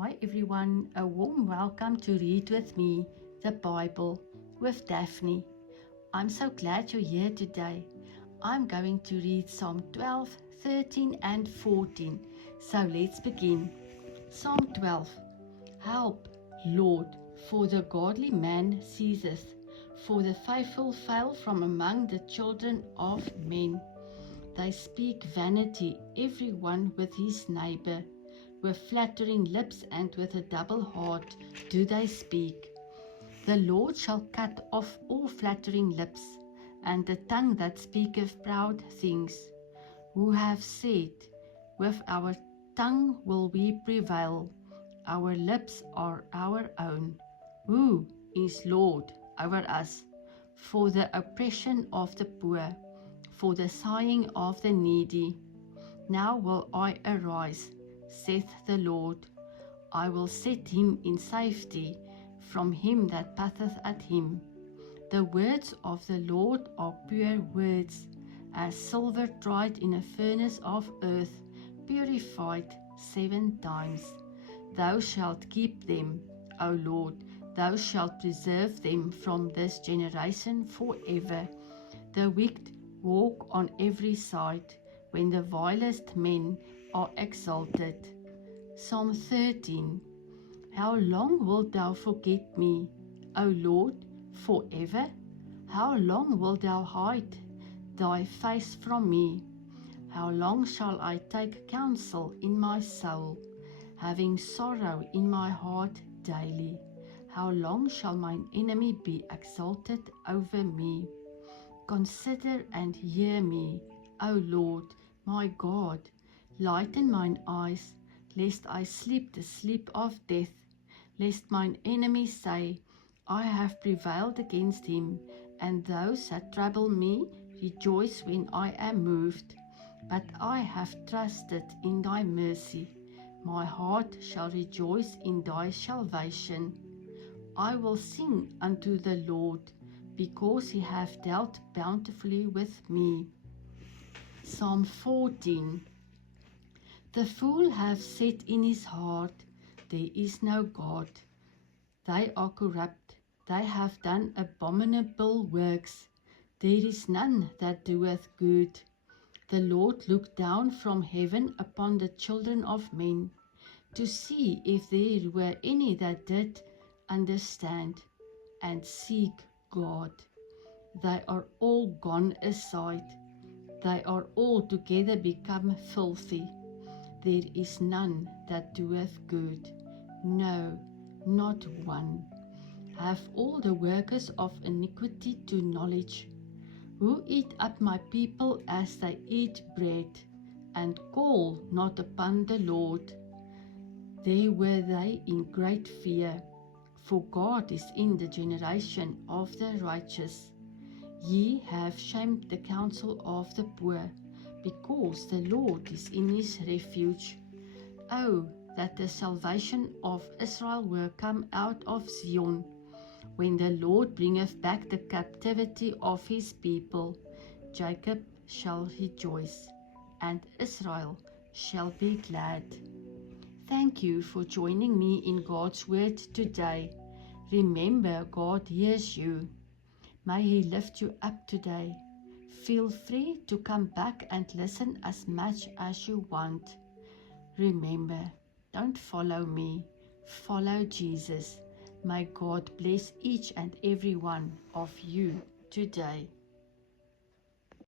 Hi everyone, a warm welcome to Read With Me, the Bible, with Daphne. I'm so glad you're here today. I'm going to read Psalm 12, 13 and 14. So let's begin. Psalm 12. Help, Lord, for the godly man ceaseth, for the faithful fail from among the children of men. They speak vanity, every one with his neighbor. With flattering lips and with a double heart do they speak. The Lord shall cut off all flattering lips, and the tongue that speaketh proud things. Who have said, with our tongue will we prevail, our lips are our own. Who is Lord over us? For the oppression of the poor, for the sighing of the needy. Now will I arise, saith the Lord. I will set him in safety from him that puffeth at him. The words of the Lord are pure words, as silver tried in a furnace of earth, purified 7 times. Thou shalt keep them, O Lord, thou shalt preserve them from this generation forever. The wicked walk on every side, when the vilest men are exalted. Psalm 13. How long wilt thou forget me, O Lord, forever? How long wilt thou hide thy face from me? How long shall I take counsel in my soul, having sorrow in my heart daily? How long shall mine enemy be exalted over me? Consider and hear me, O Lord, my God. Lighten mine eyes, lest I sleep the sleep of death, lest mine enemies say, I have prevailed against him, and those that trouble me rejoice when I am moved. But I have trusted in thy mercy. My heart shall rejoice in thy salvation. I will sing unto the Lord, because he hath dealt bountifully with me. Psalm 14. The fool hath said in his heart, there is no God. They are corrupt, they have done abominable works. There is none that doeth good. The Lord looked down from heaven upon the children of men, to see if there were any that did understand and seek God. They are all gone aside. They are altogether become filthy. There is none that doeth good, no, not one. Have all the workers of iniquity to knowledge, who eat up my people as they eat bread, and call not upon the Lord. There were they in great fear, for God is in the generation of the righteous. Ye have shamed the counsel of the poor, because the Lord is in his refuge. Oh, that the salvation of Israel were come out of Zion, when the Lord bringeth back the captivity of his people. Jacob shall rejoice, and Israel shall be glad. Thank you for joining me in God's Word today. Remember, God hears you. May he lift you up today. Feel free to come back and listen as much as you want. Remember, don't follow me, follow Jesus. May God bless each and every one of you today.